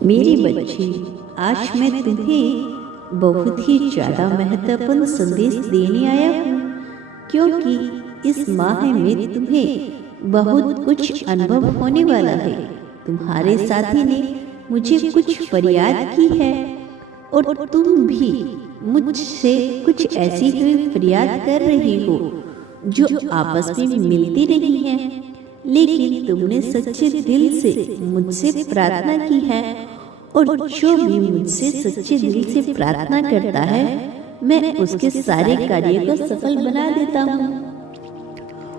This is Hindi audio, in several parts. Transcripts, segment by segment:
मेरी बच्ची, आज मैं तुम्हें बहुत ही ज़्यादा महत्वपूर्ण संदेश देने आया हूँ, क्योंकि इस माह में तुम्हें बहुत कुछ अनुभव होने वाला है। तुम्हारे साथी ने मुझे कुछ फरियाद की है और तुम भी मुझसे कुछ ऐसी ही फरियाद कर रही हो जो आपस में मिलती नहीं है, लेकिन तुमने सच्चे दिल से मुझसे प्रार्थना की है और जो भी मुझसे सच्चे दिल से प्रार्थना करता है मैं उसके सारे कार्य को सफल बना देता हूँ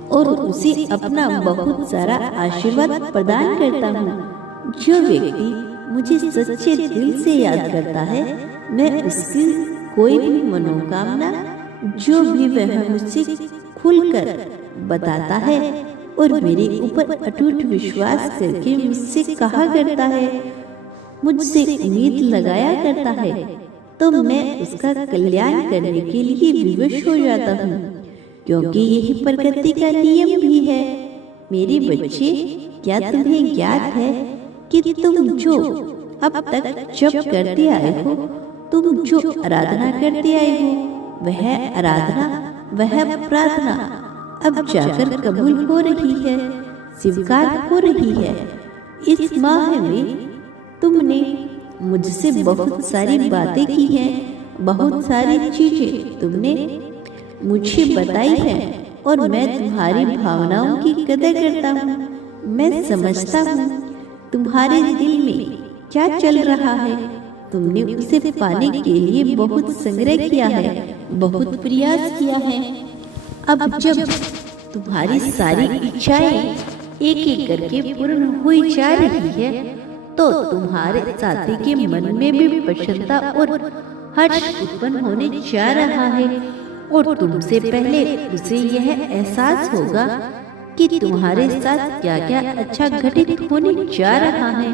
और उसे अपना बहुत सारा आशीर्वाद प्रदान करता हूँ। जो व्यक्ति मुझे सच्चे दिल से याद करता है मैं उसकी कोई भी मनोकामना जो भी वह मुझसे खुलकर बताता है और मेरे ऊपर अटूट विश्वास करके मुझसे कहा करता है, मुझसे उम्मीद लगाया करता है, तो मैं उसका कल्याण करने के लिए विवश हो जाता हूँ, क्योंकि यही प्रकृति का नियम भी है। मेरे बच्चे, क्या तुम्हें याद है कि तुम जो अब तक जप करते आए हो, तुम जो आराधना करते आए हो, वह आराधना, वह प्रार्थना अब जाकर कबूल हो रही है, स्वीकार हो रही है। इस माह में तुमने मुझसे बहुत सारी बातें की हैं, बहुत सारी चीजें तुमने मुझे बताई हैं और मैं तुम्हारी भावनाओं की कदर करता हूँ। मैं समझता हूँ तुम्हारे दिल में क्या चल रहा है। तुमने उसे पाने के लिए बहुत संग्रह किया है, बहुत प्रयास किया है। अब जब तुम्हारी सारी इच्छाएं एक एक करके पूर्ण हुई जा रही है, तो तुम्हारे साथी के मन में भी प्रसन्नता और हर्ष उत्पन्न होने जा रहा है और तुमसे पहले उसे यह एहसास होगा कि तुम्हारे साथ क्या क्या अच्छा घटित होने जा रहा है।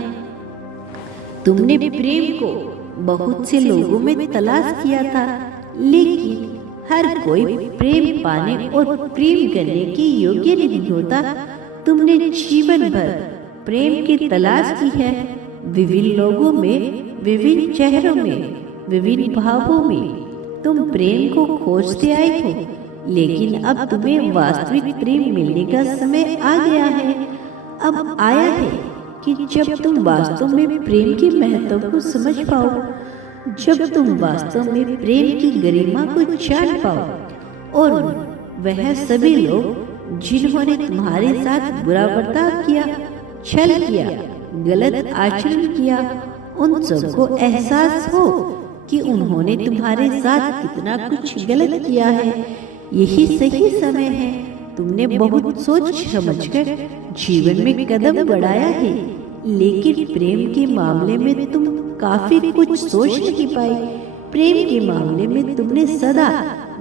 तुमने प्रेम को बहुत से लोगों में तलाश किया था, लेकिन हर कोई प्रेम पाने और प्रेम करने के योग्य नहीं होता। तुमने जीवन भर प्रेम की तलाश की है, विभिन्न लोगों में, विभिन्न चेहरों में, विभिन्न भावों में तुम प्रेम को खोजते आए हो, लेकिन अब तुम्हें वास्तविक प्रेम मिलने का समय आ गया है। अब आया है कि जब तुम वास्तव में प्रेम के महत्व को समझ पाओ, जब तुम वास्तव में प्रेम की गरिमा को जान पाओ और वह सभी लोग जिन्होंने तुम्हारे साथ बुरा बर्ताव किया, छल किया, गलत आचरण किया, उन सबको एहसास हो कि उन्होंने तुम्हारे साथ कितना कुछ गलत किया है। यही सही समय है। तुमने बहुत सोच समझकर जीवन में कदम बढ़ाया है, लेकिन प्रेम के मामले में तुम काफी कुछ सोच नहीं पाई। प्रेम के मामले में तुमने सदा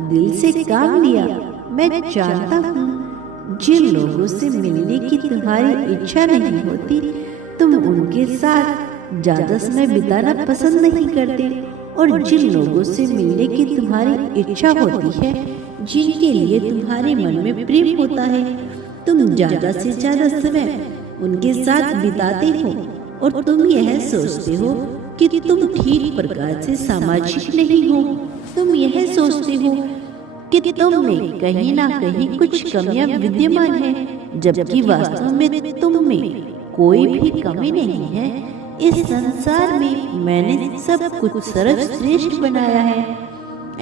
दिल से काम लिया। मैं जानता हूँ जिन लोगों से मिलने की तुम्हारी इच्छा नहीं होती, तुम उनके साथ ज्यादा समय बिताना पसंद नहीं करते, और जिन लोगों से मिलने की तुम्हारी इच्छा होती है, जिनके लिए तुम्हारे मन में प्रेम होता है, तुम ज्यादा से ज्यादा समय उनके साथ बिताते हो और तुम यह सोचते हो कि तुम ठीक प्रकार से सामाजिक नहीं हो। तुम यह सोचते हो कि तुम में कहीं ना कहीं कुछ कमियां विद्यमान है, जबकि वास्तव में तुम में कोई भी कमी नहीं है। इस संसार में मैंने सब कुछ सर्वश्रेष्ठ बनाया है।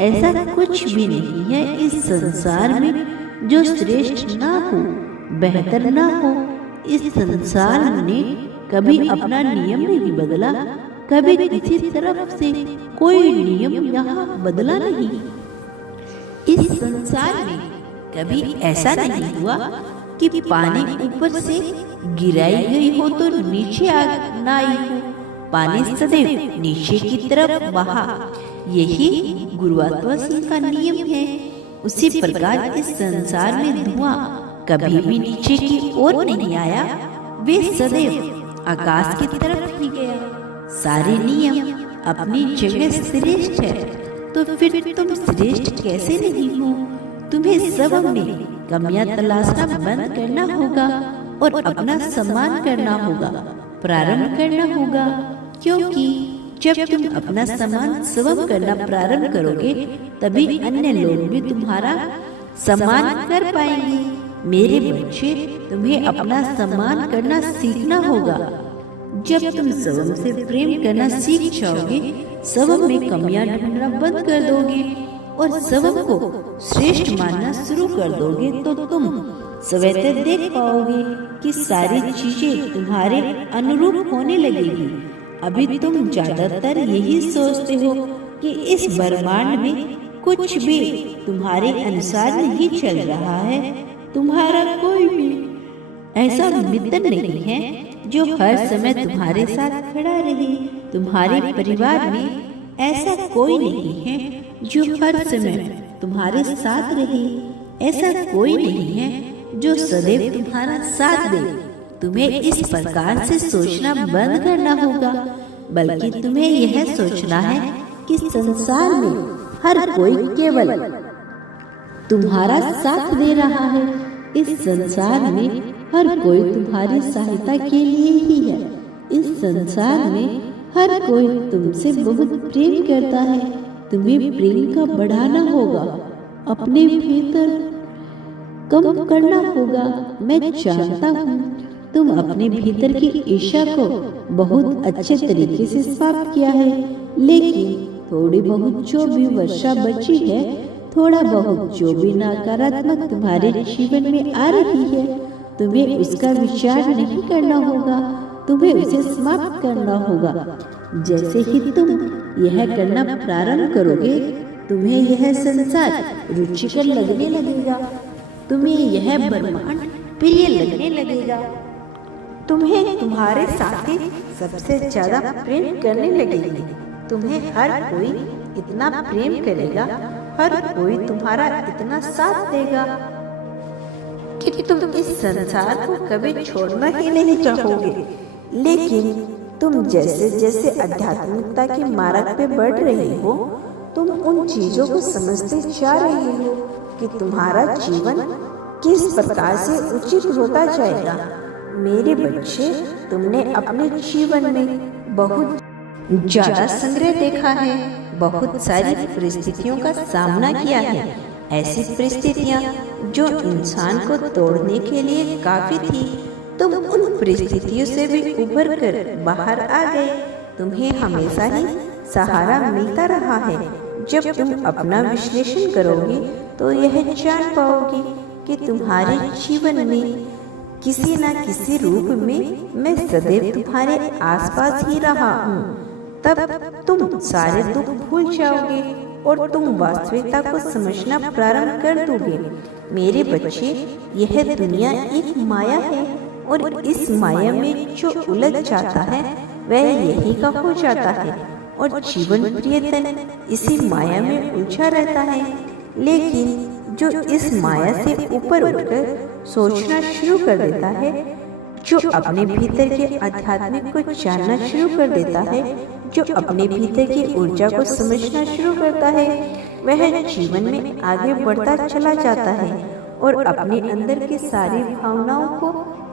ऐसा कुछ भी नहीं है इस संसार में जो श्रेष्ठ ना हो, बेहतर ना हो। इस संसार ने कभी अपना नियम नहीं बदला, कभी किसी तरफ से कोई नियम यहाँ बदला नहीं। इस संसार में कभी ऐसा नहीं हुआ कि पानी ऊपर से गिराई गई हो तो नीचे ना आई हो। पानी सदैव नीचे की तरफ बहा। यही गुरुत्वाकर्षण का नियम है। उसी प्रकार इस संसार में धुआं कभी भी नीचे की ओर नहीं आया, वे सदैव आकाश की तरफ ही गया। सारे नियम अपनी जगह श्रेष्ठ है, तो फिर तुम श्रेष्ठ कैसे नहीं हो? तुम्हें सब में कमियां तलाशना बंद करना होगा और अपना सम्मान करना होगा, प्रारंभ करना होगा। क्योंकि जब तुम अपना सम्मान स्वयं करना प्रारंभ करोगे तभी अन्य लोग भी तुम्हारा सम्मान कर पाएंगे। मेरे बच्चे, तुम्हें अपना सम्मान करना सीखना होगा। जब तुम स्वयं से प्रेम करना सीख जाओगे, स्वयं में कमियां ढूंढना बंद कर दोगे और स्वयं को श्रेष्ठ मानना शुरू कर दोगे तो तुम स्वतः देख पाओगे कि सारी चीजें तुम्हारे अनुरूप होने लगेगी। अभी तुम ज्यादातर यही सोचते हो कि इस ब्रह्मांड में कुछ भी तुम्हारे अनुसार नहीं चल रहा है। तुम्हारा कोई भी ऐसा मित्र नहीं है जो हर समय तुम्हारे साथ खड़ा रहे। तुम्हारे परिवार में ऐसा कोई नहीं है जो हर समय तुम्हारे साथ रहे। ऐसा कोई नहीं है जो सदैव तुम्हारा साथ दे। तुम्हें इस प्रकार से सोचना बंद करना होगा, बल्कि तुम्हें यह सोचना है कि संसार में हर कोई केवल तुम्हारा साथ दे रहा है। इस संसार में हर कोई तुम्हारी सहायता के लिए ही है। इस संसार में हर कोई तुमसे बहुत प्रेम करता है। तुम्हें प्रेम का बढ़ाना होगा, अपने भीतर कम करना होगा। मैं जानता हूँ तुम अपने भीतर की ईर्ष्या को बहुत अच्छे तरीके से समाप्त किया है, लेकिन थोड़ी बहुत जो भी वर्षा बची है, थोड़ा बहुत जो भी नकारात्मक तुम्हारे जीवन में आ रही है, तुम्हें उसका विचार नहीं करना होगा, तुम्हें उसे समाप्त करना होगा। जैसे ही तुम यह करना प्रारंभ करोगे, तुम्हें यह संसार रुचिकर लगने लगेगा, तुम्हें यह ब्रह्मांड प्रिय लगने लगेगा, तुम्हें तुम्हारे साथी सबसे ज्यादा प्रेम करने लगेंगे। तुम्हें हर कोई इतना प्रेम करेगा, हर कोई तुम्हारा इतना साथ देगा कि तुम इस संसार को कभी छोड़ना ही नहीं चाहोगे। लेकिन तुम जैसे जैसे आध्यात्मिकता के मार्ग पे बढ़ रहे हो, तुम उन चीजों को समझते जा रहे हो कि तुम्हारा जीवन किस प्रकार से उचित होता जाएगा। मेरे बच्चे, तुमने अपने जीवन में बहुत ज्यादा संग्रह देखा है, बहुत सारी परिस्थितियों का सामना किया है। ऐसी परिस्थितियाँ जो इंसान को तोड़ने के लिए काफी थी। तुम उन परिस्थितियों से भी उभर कर बाहर आ गए। तुम्हें हमेशा ही सहारा मिलता रहा है। जब तुम अपना विश्लेषण करोगे तो यह जान पाओगे कि तुम्हारे जीवन में किसी न किसी रूप में मैं सदैव तुम्हारे आसपास ही रहा हूँ। तब तुम सारे दुख भूल जाओगे और तुम वास्तविकता को समझना प्रारंभ कर दोगे। मेरे बच्चे, यह दुनिया एक माया है और इस माया में जो उलझ जाता है वह यही का हो जाता है और जीवन प्रियतन इसी माया में उलझा रहता है। लेकिन जो इस माया से ऊपर उठकर सोचना शुरू कर देता है, जो अपने भीतर के आध्यात्मिक को जानना शुरू कर देता है, जो अपने भीतर की ऊर्जा को समझना शुरू करता है, वह जीवन में आगे बढ़ता चला जाता है और अपने अंदर की सारी भावनाओं को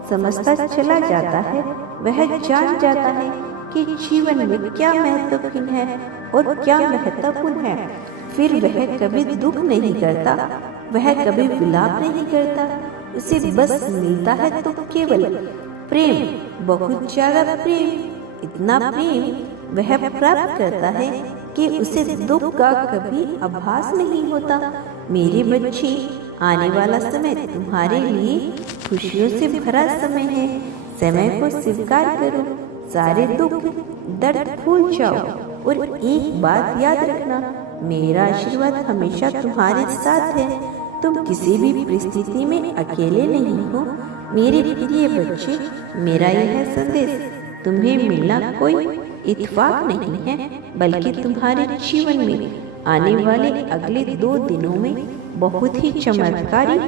समझता चला जाता है। वह जान जाता है कि जीवन में क्या महत्वपूर्ण है और क्या महत्वपूर्ण है। फिर वह कभी दुख नहीं करता, वह कभी विलाप नहीं करता। उसे बस मिलता है तो केवल प्रेम, बहुत ज्यादा प्रेम, इतना प्रेम वह प्राप्त करता है कि उसे दुख का कभी आभास नहीं होता। मेरे बच्चे, आने वाला समय तुम्हारे लिए खुशियों से भरा समय है। समय को स्वीकार करो, सारे दुख दर्द भूल जाओ और एक बात याद रखना, मेरा आशीर्वाद हमेशा तुम्हारे साथ है। तुम किसी भी परिस्थिति में अकेले नहीं हो। मेरे प्रिय बच्चे, मेरा यह संदेश तुम्हें मिलना कोई इत्तेफाक नहीं है, बल्कि तुम्हारे जीवन में आने वाले अगले 2 दिनों में बहुत ही चमत्कारी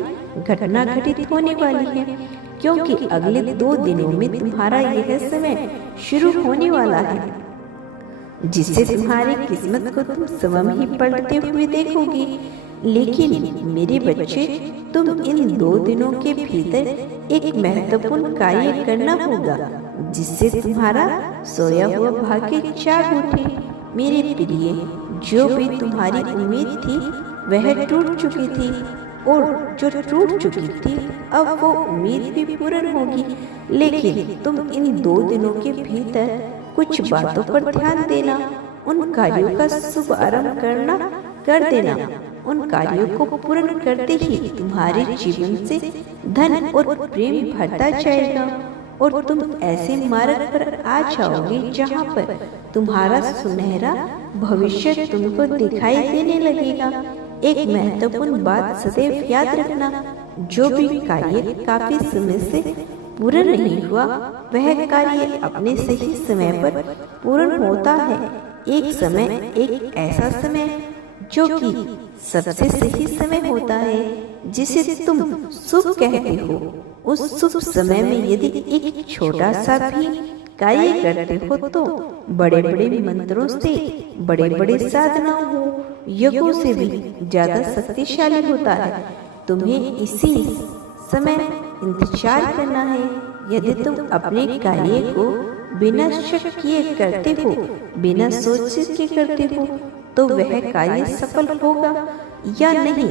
घटना घटित होने वाली है। क्योंकि अगले 2 दिनों में तुम्हारा यह समय शुरू होने वाला है, जिससे तुम्हारी किस्मत को तुम स्वयं ही पलटते हुए देखोगे। लेकिन मेरे बच्चे, तुम इन 2 दिनों के भीतर एक महत्वपूर्ण कार्य करना होगा जिससे तुम्हारा सोया हुआ भाग्य जाग उठे। मेरे प्रिय, जो भी तुम्हारी उम्मीद थी वह टूट चुकी थी, और जो टूट चुकी थी अब वो उम्मीद भी पूर्ण होगी। लेकिन तुम इन 2 दिनों के भीतर कुछ बातों पर ध्यान देना, उन कार्यों का शुभ आरंभ कर देना। उन कार्यों को पूर्ण करते ही तुम्हारे जीवन से धन और प्रेम भरता जाएगा, और तुम ऐसे मार्ग पर आ जाओगे जहाँ पर तुम्हारा सुनहरा भविष्य तुमको दिखाई देने लगेगा। एक महत्वपूर्ण बात सदैव याद रखना, जो भी कार्य काफी समय से पूर्ण नहीं हुआ वह कार्य अपने सही समय पर पूर्ण होता है। एक समय एक ऐसा समय जो कि सबसे सही समय होता है, जिसे तुम शुभ कहते हो। उस शुभ समय में यदि एक छोटा सा भी कार्य करते हो तो बड़े बड़े मंत्रों से, बड़े बड़े साधनाओं, यज्ञों से भी ज्यादा शक्तिशाली होता है। तुम्हें इसी समय इंतजार करना है। यदि तुम अपने कार्य को बिना शक किए करते हो, बिना सोच के करते हो, तो वह कार्य सफल होगा या नहीं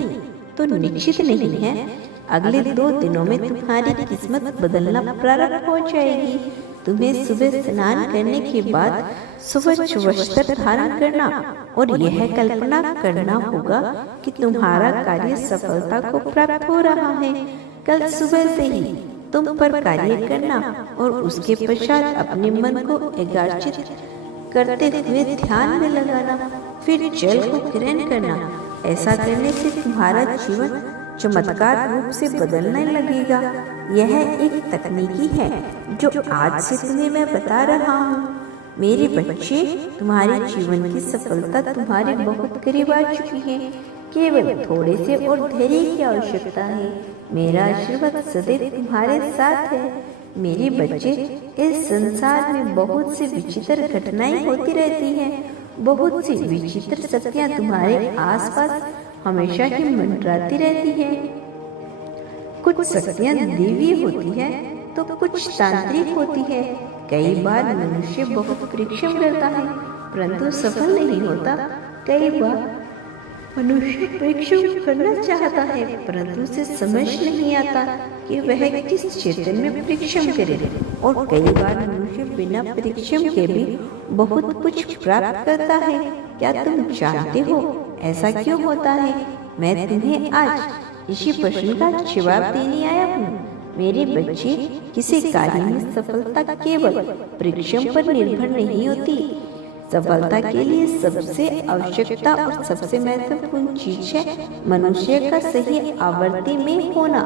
तो निश्चित नहीं है। अगले 2 दिनों में तुम्हारी किस्मत बदलना प्रारंभ हो जाएगी। तुम्हें सुबह स्नान करने के बाद स्वच्छ वस्त्र धारण करना और यह कल्पना करना होगा कि तुम्हारा कार्य सफलता को प्राप्त हो रहा है। कल सुबह से ही तुम पर कार्य करना और उसके पश्चात अपने मन को एकाग्रचित करते हुए ध्यान में लगाना, फिर जल को ग्रहण करना। ऐसा करने से तुम्हारा जीवन चमत्कार रूप से बदलने लगेगा। यह एक तकनीकी है जो आज से तुम्हें मैं बता रहा हूँ। मेरे बच्चे, तुम्हारे जीवन की सफलता तुम्हारे बहुत करीब आ चुकी है। केवल थोड़े से और धैर्य की आवश्यकता है। मेरा आशीर्वाद सदैव तुम्हारे साथ है। मेरे बच्चे, इस संसार में बहुत सी विचित्र घटनाएं होती रहती हैं। बहुत सी विचित्र शक्तियाँ तुम्हारे आसपास हमेशा ही मंडराती रहती हैं। कुछ शक्तियाँ दैवीय होती है तो कुछ तांत्रिक होती है। कई बार मनुष्य बहुत परिश्रम करता है परंतु सफल नहीं होता। कई बार मनुष्य परिश्रम करना चाहता है परंतु उसे समझ नहीं आता कि वह किस क्षेत्र में परिश्रम करे। और कई बार मनुष्य बिना परिश्रम के भी बहुत कुछ प्राप्त करता है। क्या तुम जानते हो ऐसा क्यों होता है? मैं तुम्हें आज इसी प्रश्न का जवाब देने आया हूँ। मेरे बच्चे, किसी कार्य में सफलता केवल परिश्रम पर निर्भर नहीं होती। सफलता के लिए सबसे आवश्यकता और सबसे महत्वपूर्ण चीज है मनुष्य का सही आवृत्ति में होना।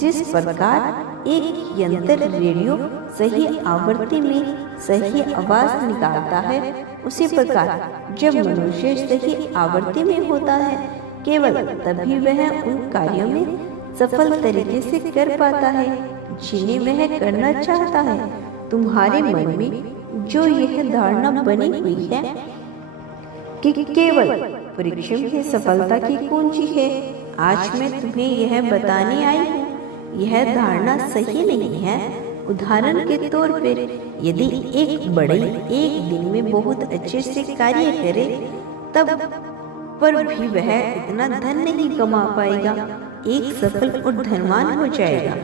जिस प्रकार एक यंत्र रेडियो सही आवृत्ति में सही आवाज निकालता है, उसी प्रकार जब मनुष्य सही आवृत्ति में होता है, केवल तभी वह उन कार्यों में सफल तरीके से कर पाता है जिन्हें वह करना चाहता है। तुम्हारे मन में जो यह धारणा बनी हुई है कि केवल परिश्रम ही सफलता की कुंजी है, आज मैं तुम्हें यह बताने आई हूँ, यह धारणा सही नहीं है। उदाहरण के तौर पर, यदि एक बड़े एक दिन में बहुत अच्छे से कार्य करे तब पर भी वह इतना धन नहीं कमा पाएगा। एक सफल और धनवान हो जाएगा।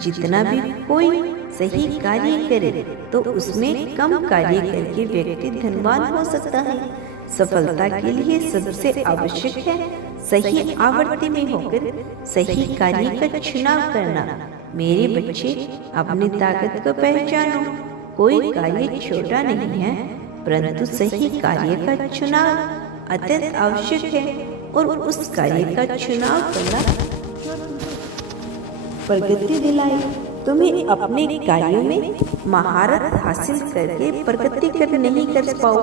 जितना भी कोई सही कार्य करे तो उसमें कम कार्य करके व्यक्ति धनवान हो सकता है। सफलता के लिए सबसे आवश्यक है सही आवृत्ति में होकर सही कार्य का चुनाव करना। मेरे बच्चे, अपनी ताकत को पहचानो। कोई कार्य छोटा नहीं है परंतु सही कार्य का चुनाव अत्यंत आवश्यक है, और उस कार्य का चुनाव करना प्रगति दिलाए। तुम्हें अपने कार्यों में महारत हासिल करके प्रगति नहीं कर पाओ,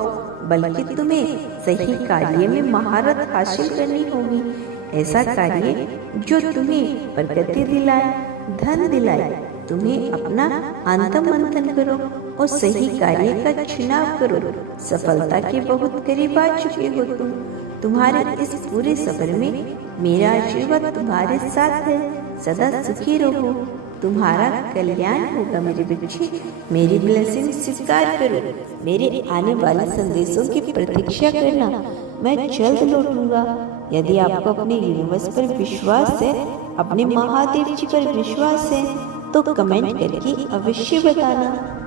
बल्कि तुम्हें सही कार्य में महारत हासिल करनी होगी। ऐसा कार्य जो तुम्हें प्रगति दिलाए, धन दिलाए। तुम्हें अपना अंतम मंथन करो और सही कार्य का चुनाव करो। सफलता के बहुत करीब आ चुके हो तुम्हारे इस पूरे सफर में मेरा आशीर्वाद तुम्हारे साथ है। सदा सुखी रहो, तुम्हारा कल्याण होगा मेरे बच्चे। मेरी ब्लेसिंग स्वीकार करो, मेरे आने वाले संदेशों की प्रतीक्षा करना, मैं जल्द लौटूंगा। यदि आपको अपने यूनिवर्स पर विश्वास है, अपने महादेव जी पर विश्वास है, तो कमेंट करके अवश्य बताना।